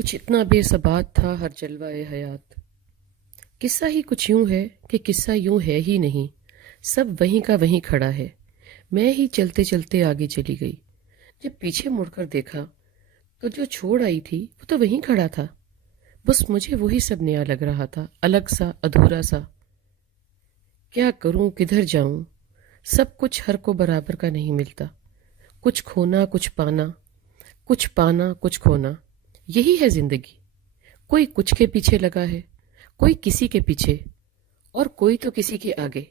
کچھ اتنا بے ثبات تھا ہر جلوہ حیات۔ قصہ ہی کچھ یوں ہے کہ قصہ یوں ہے ہی نہیں، سب وہیں کا وہیں کھڑا ہے۔ میں ہی چلتے چلتے آگے چلی گئی، جب پیچھے مڑ کر دیکھا تو جو چھوڑ آئی تھی وہ تو وہیں کھڑا تھا، بس مجھے وہی سب نیا لگ رہا تھا، الگ سا، ادھورا سا۔ کیا کروں، کدھر جاؤں؟ سب کچھ ہر کو برابر کا نہیں ملتا، کچھ کھونا کچھ پانا، کچھ پانا کچھ کھونا، یہی ہے زندگی۔ کوئی کچھ کے پیچھے لگا ہے، کوئی کسی کے پیچھے، اور کوئی تو کسی کے آگے،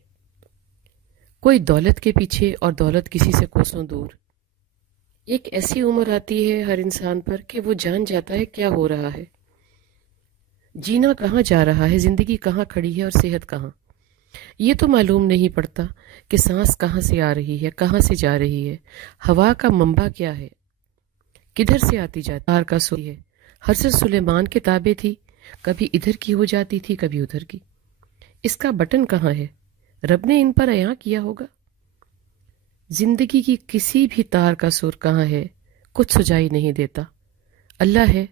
کوئی دولت کے پیچھے اور دولت کسی سے کوسوں دور۔ ایک ایسی عمر آتی ہے ہر انسان پر کہ وہ جان جاتا ہے کیا ہو رہا ہے، جینا کہاں جا رہا ہے، زندگی کہاں کھڑی ہے اور صحت کہاں۔ یہ تو معلوم نہیں پڑتا کہ سانس کہاں سے آ رہی ہے، کہاں سے جا رہی ہے، ہوا کا منبع کیا ہے، کدھر سے آتی جاتی تار کا سوئی ہے۔ حضرت سلیمان کی تابع تھی، کبھی ادھر کی ہو جاتی تھی کبھی ادھر کی۔ اس کا بٹن کہاں ہے؟ رب نے ان پر عیاں کیا ہوگا۔ زندگی کی کسی بھی تار کا سر کہاں ہے، کچھ سجائی نہیں دیتا۔ اللہ ہے،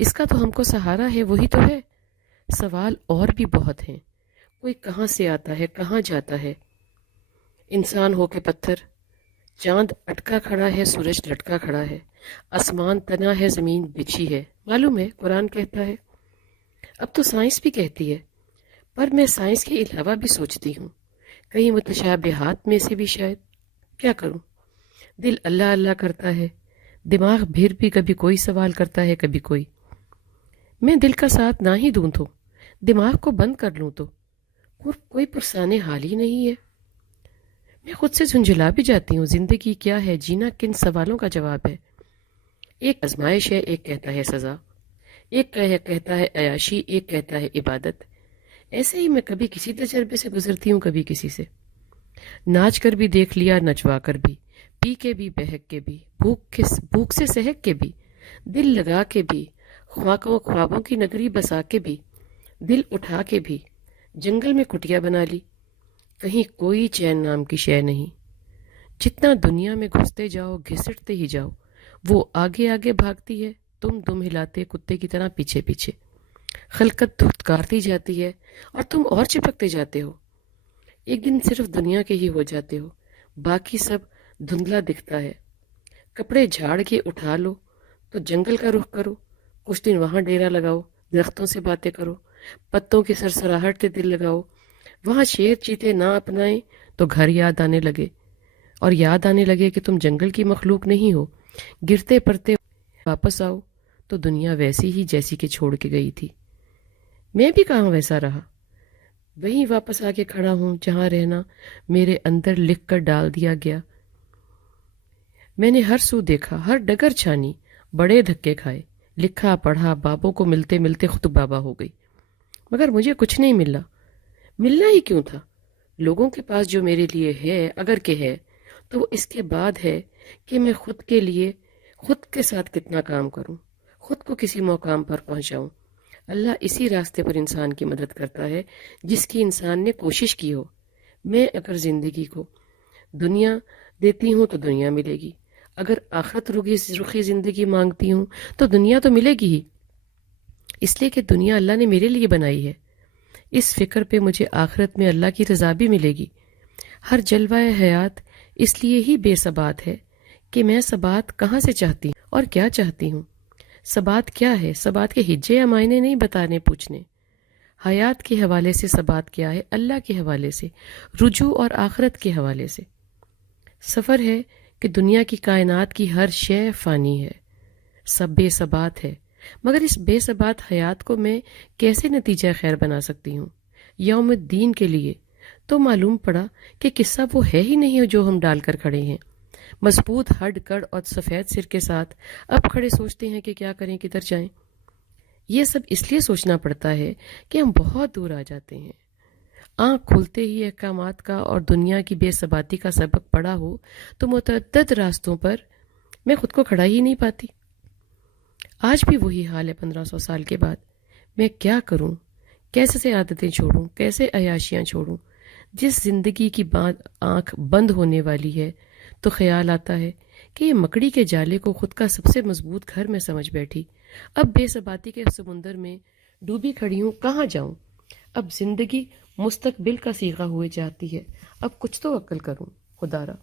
اس کا تو ہم کو سہارا ہے، وہی تو ہے۔ سوال اور بھی بہت ہیں، کوئی کہاں سے آتا ہے، کہاں جاتا ہے۔ انسان ہو کے پتھر، چاند اٹکا کھڑا ہے، سورج لٹکا کھڑا ہے، آسمان تنا ہے، زمین بچھی ہے، معلوم ہے قرآن کہتا ہے۔ اب تو سائنس بھی کہتی ہے، پر میں سائنس کے علاوہ بھی سوچتی ہوں، کہیں متشابہات میں سے بھی شاید۔ کیا کروں، دل اللہ اللہ کرتا ہے، دماغ پھر بھی کبھی کوئی سوال کرتا ہے کبھی کوئی۔ میں دل کا ساتھ نہ ہی دوں تو، دماغ کو بند کر لوں تو، کوئی پرسان حال ہی نہیں ہے۔ میں خود سے جھنجھلا بھی جاتی ہوں، زندگی کیا ہے، جینا کن سوالوں کا جواب ہے۔ ایک آزمائش ہے، ایک کہتا ہے سزا، ایک کہتا ہے عیاشی، ایک کہتا ہے عبادت۔ ایسے ہی میں کبھی کسی تجربے سے گزرتی ہوں، کبھی کسی سے۔ ناچ کر بھی دیکھ لیا، نچوا کر بھی، پی کے بھی، بہک کے بھی، بھوک سے سہک کے بھی، دل لگا کے بھی، خوابوں کی نگری بسا کے بھی، دل اٹھا کے بھی، جنگل میں کٹیا بنا لی، کہیں کوئی چین نام کی شے نہیں۔ جتنا دنیا میں گھستے جاؤ، گھسٹتے ہی جاؤ، وہ آگے آگے بھاگتی ہے، تم دم ہلاتے کتے کی طرح پیچھے پیچھے۔ خلقت دھتکارتی جاتی ہے اور تم اور چپکتے جاتے ہو۔ ایک دن صرف دنیا کے ہی ہو جاتے ہو، باقی سب دھندلا دکھتا ہے۔ کپڑے جھاڑ کے اٹھا لو تو جنگل کا رخ کرو، کچھ دن وہاں ڈیرا لگاؤ، درختوں سے باتیں کرو، پتوں کی سرسراہٹ سے دل لگاؤ۔ وہاں شیر چیتے نہ اپنائیں تو گھر یاد آنے لگے، اور یاد آنے لگے کہ تم جنگل کی مخلوق نہیں ہو۔ گرتے پڑتے واپس آؤ تو دنیا ویسی ہی جیسی کہ چھوڑ کے گئی تھی۔ میں بھی کہاں ویسا رہا، وہیں واپس آ کے کھڑا ہوں جہاں رہنا میرے اندر لکھ کر ڈال دیا گیا۔ میں نے ہر سو دیکھا، ہر ڈگر چھانی، بڑے دھکے کھائے، لکھا پڑھا، بابوں کو ملتے ملتے خود بابا ہو گئی، مگر مجھے کچھ نہیں ملا۔ ملنا ہی کیوں تھا؟ لوگوں کے پاس جو میرے لیے ہے، اگر کہ ہے، تو وہ اس کے بعد ہے کہ میں خود کے لیے خود کے ساتھ کتنا کام کروں، خود کو کسی مقام پر پہنچاؤں۔ اللہ اسی راستے پر انسان کی مدد کرتا ہے جس کی انسان نے کوشش کی ہو۔ میں اگر زندگی کو دنیا دیتی ہوں تو دنیا ملے گی، اگر آخرت رخی زندگی مانگتی ہوں تو دنیا تو ملے گی ہی، اس لیے کہ دنیا اللہ نے میرے لیے بنائی ہے۔ اس فکر پہ مجھے آخرت میں اللہ کی رضا بھی ملے گی۔ ہر جلوہ حیات اس لیے ہی بے ثبات ہے کہ میں ثبات کہاں سے چاہتی ہوں اور کیا چاہتی ہوں۔ ثبات کیا ہے؟ ثبات کے ہجے یا معنی نہیں بتانے پوچھنے۔ حیات کے حوالے سے ثبات کیا ہے؟ اللہ کے حوالے سے، رجوع اور آخرت کے حوالے سے۔ سفر ہے کہ دنیا کی کائنات کی ہر شے فانی ہے، سب بے ثبات ہے، مگر اس بے ثبات حیات کو میں کیسے نتیجہ خیر بنا سکتی ہوں یوم الدین کے لیے؟ تو معلوم پڑا کہ قصہ وہ ہے ہی نہیں جو ہم ڈال کر کھڑے ہیں۔ مضبوط ہڈ کڑ اور سفید سر کے ساتھ اب کھڑے سوچتے ہیں کہ کیا کریں، کدھر جائیں۔ یہ سب اس لیے سوچنا پڑتا ہے کہ ہم بہت دور آ جاتے ہیں۔ آنکھ کھلتے ہی احکامات کا اور دنیا کی بے ثباتی کا سبق پڑا ہو تو متعدد راستوں پر میں خود کو کھڑا ہی نہیں پاتی۔ آج بھی وہی حال ہے 1500 سال کے بعد۔ میں کیا کروں، کیسے سے عادتیں چھوڑوں، کیسے عیاشیاں چھوڑوں؟ جس زندگی کی آنکھ بند ہونے والی ہے تو خیال آتا ہے کہ یہ مکڑی کے جالے کو خود کا سب سے مضبوط گھر میں سمجھ بیٹھی. اب بے ثباتی کے سمندر میں ڈوبی کھڑی ہوں، کہاں جاؤں؟ اب زندگی مستقبل کا صیغہ ہوئے جاتی ہے. اب کچھ تو عقل کروں خدا را.